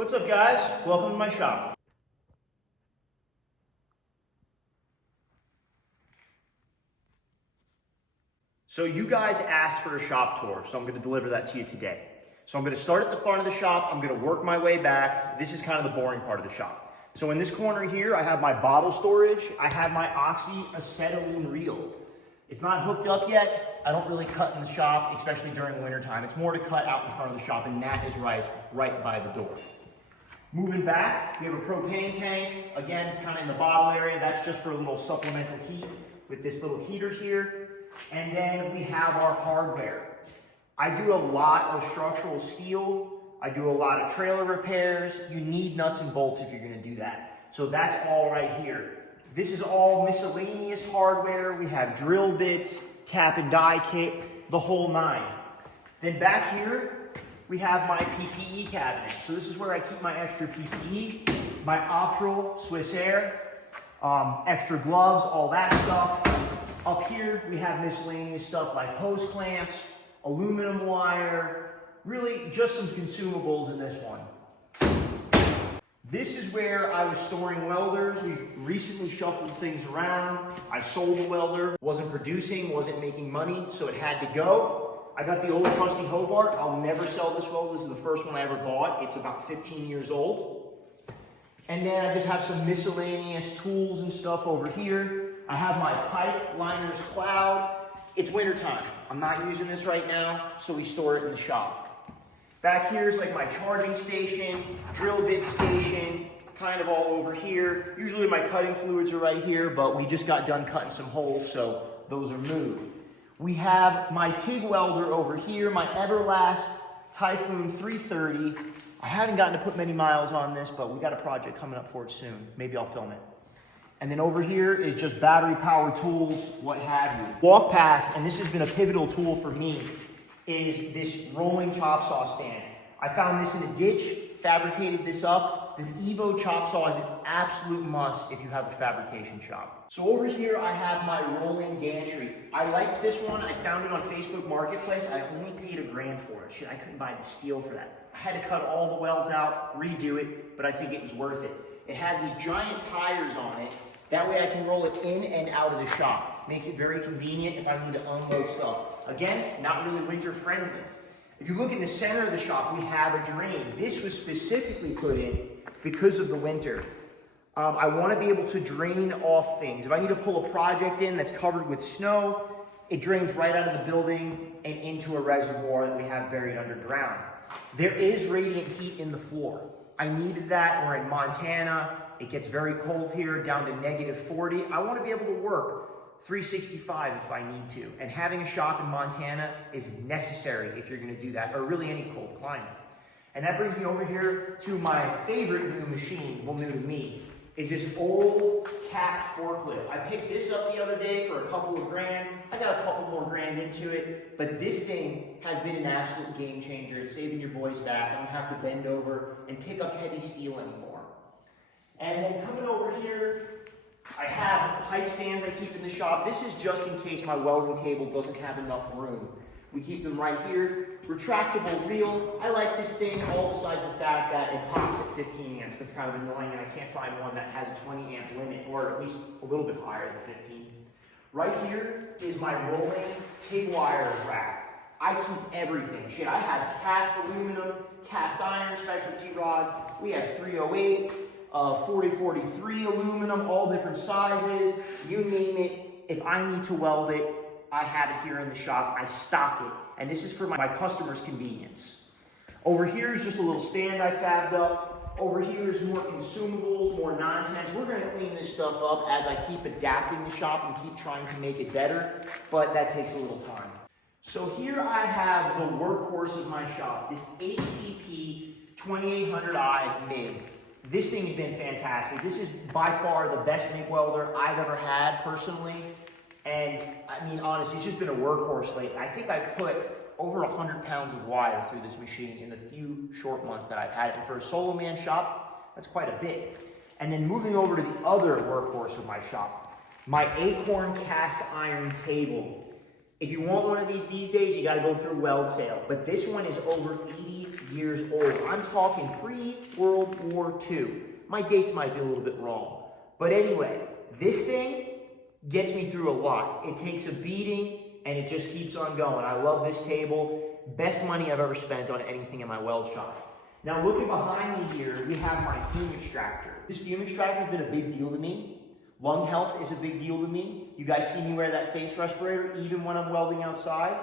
What's up, guys? Welcome to my shop. So you guys asked for a shop tour, so I'm going to deliver that to you today. So I'm going to start at the front of the shop. I'm going to work my way back. This is kind of the boring part of the shop. So in this corner here, I have my bottle storage. I have my oxyacetylene reel. It's not hooked up yet. I don't really cut in the shop, especially during winter time. It's more to cut out in front of the shop, and that is right by the door. Moving back, we have a propane tank. Again, it's kind of in the bottle area. That's just for a little supplemental heat with this little heater here. And then we have our hardware. I do a lot of structural steel. I do a lot of trailer repairs. You need nuts and bolts if you're gonna do that. So that's all right here. This is all miscellaneous hardware. We have drill bits, tap and die kit, the whole nine. Then back here, we have my PPE cabinet. So this is where I keep my extra PPE, my Optral Swiss Air, extra gloves, all that stuff. Up here, we have miscellaneous stuff like hose clamps, aluminum wire, really just some consumables in this one. This is where I was storing welders. We've recently shuffled things around. I sold the welder, wasn't producing, wasn't making money, so it had to go. I got the old trusty Hobart. I'll never sell this welder. This is the first one I ever bought. It's about 15 years old. And then I just have some miscellaneous tools and stuff over here. I have my pipe liner's cloud. It's wintertime. I'm not using this right now, so we store it in the shop. Back here is like my charging station, drill bit station, kind of all over here. Usually my cutting fluids are right here, but we just got done cutting some holes, so those are moved. We have my TIG welder over here, my Everlast Typhoon 330. I haven't gotten to put many miles on this, but we got a project coming up for it soon. Maybe I'll film it. And then over here is just battery powered tools, what have you. Walk past, and this has been a pivotal tool for me, is this rolling chop saw stand. I found this in a ditch, fabricated this up. This Evo chop saw is an absolute must if you have a fabrication shop. So over here, I have my rolling gantry. I liked this one. I found it on Facebook Marketplace. I only paid $1,000 for it. Shit, I couldn't buy the steel for that. I had to cut all the welds out, redo it, but I think it was worth it. It had these giant tires on it. That way I can roll it in and out of the shop. Makes it very convenient if I need to unload stuff. Again, not really winter friendly. If you look in the center of the shop, we have a drain. This was specifically put in because of the winter. I want to be able to drain off things. If I need to pull a project in that's covered with snow, it drains right out of the building and into a reservoir that we have buried underground. There is radiant heat in the floor. I needed that. We're in Montana. It gets very cold here, down to -40. I want to be able to work 365 if I need to. And having a shop in Montana is necessary if you're going to do that, or really any cold climate. And that brings me over here to my favorite new machine, well, new to me, is this old cat forklift. I picked this up the other day for a couple of grand. I got a couple more grand into it, but this thing has been an absolute game changer. It's saving your boys back. I don't have to bend over and pick up heavy steel anymore. And then coming over here, I have pipe stands I keep in the shop. This is just in case my welding table doesn't have enough room. We keep them right here. Retractable reel. I like this thing all besides the fact that it pops at 15 amps. That's kind of annoying, and I can't find one that has a 20 amp limit, or at least a little bit higher than 15. Right here is my rolling TIG wire rack. I keep everything. Shit, I have cast aluminum, cast iron specialty rods. We have 308, 4043 aluminum, all different sizes. You name it. If I need to weld it, I have it here in the shop. I stock it. And this is for my customers' convenience. Over here is just a little stand I fabbed up. Over here is more consumables, more nonsense. We're going to clean this stuff up as I keep adapting the shop and keep trying to make it better, but that takes a little time. So here I have the workhorse of my shop, this HTP 2800i MIG. This thing's been fantastic. This is by far the best MIG welder I've ever had personally. And I mean, honestly, it's just been a workhorse lately. I think I've put over 100 pounds of wire through this machine in the few short months that I've had it. And for a solo man shop, that's quite a bit. And then moving over to the other workhorse of my shop, my Acorn cast iron table. If you want one of these days, you got to go through Weld Sale. But this one is over 80 years old. I'm talking pre-World War II. My dates might be a little bit wrong. But anyway, this thing gets me through a lot. It takes a beating and it just keeps on going. I love this table. Best money I've ever spent on anything in my weld shop. Now looking behind me here, we have my fume extractor. This fume extractor has been a big deal to me. Lung health is a big deal to me. You guys see me wear that face respirator even when I'm welding outside.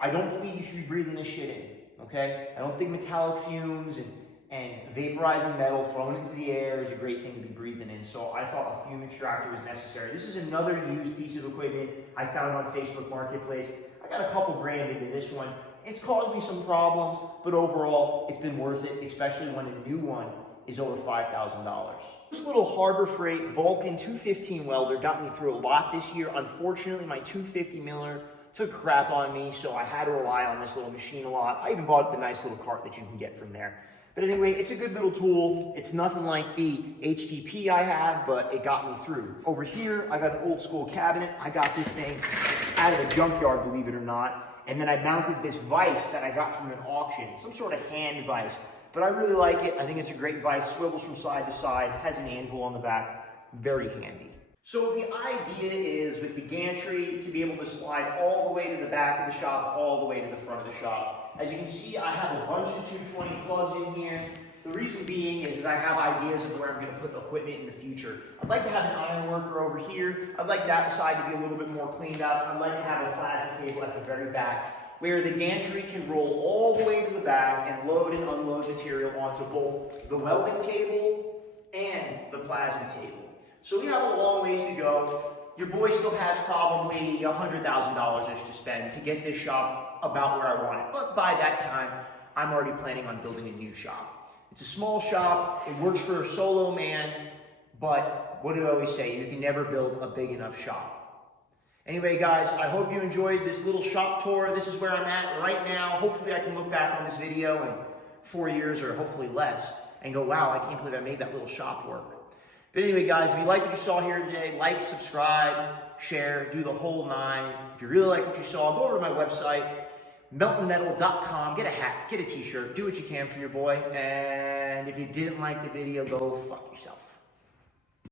I don't believe you should be breathing this shit in, okay? I don't think metallic fumes and vaporizing metal thrown into the air is a great thing to be breathing in, so I thought a fume extractor was necessary. This is another used piece of equipment I found on Facebook Marketplace. I got a couple grand into this one. It's caused me some problems, but overall, it's been worth it, especially when a new one is over $5,000. This little Harbor Freight Vulcan 215 welder got me through a lot this year. Unfortunately, my 250 miller took crap on me, so I had to rely on this little machine a lot. I even bought the nice little cart that you can get from there. But anyway, it's a good little tool. It's nothing like the HTP I have, but it got me through. Over here, I got an old school cabinet. I got this thing out of a junkyard, believe it or not. And then I mounted this vise that I got from an auction, some sort of hand vise. But I really like it. I think it's a great vise, swivels from side to side, has an anvil on the back, very handy. So the idea is with the gantry to be able to slide all the way to the back of the shop, all the way to the front of the shop. As you can see, I have a bunch of 220 plugs in here. The reason being is I have ideas of where I'm going to put equipment in the future. I'd like to have an iron worker over here. I'd like that side to be a little bit more cleaned up. I'd like to have a plasma table at the very back where the gantry can roll all the way to the back and load and unload material onto both the welding table and the plasma table. So we have a long ways to go. Your boy still has probably $100,000-ish to spend to get this shop about where I want it. But by that time, I'm already planning on building a new shop. It's a small shop, it works for a solo man, but what do I always say? You can never build a big enough shop. Anyway, guys, I hope you enjoyed this little shop tour. This is where I'm at right now. Hopefully I can look back on this video in 4 years or hopefully less and go, wow, I can't believe I made that little shop work. But anyway, guys, if you like what you saw here today, like, subscribe, share, do the whole nine. If you really like what you saw, go over to my website, meltonmetal.com, get a hat, get a t-shirt, do what you can for your boy. And if you didn't like the video, go fuck yourself.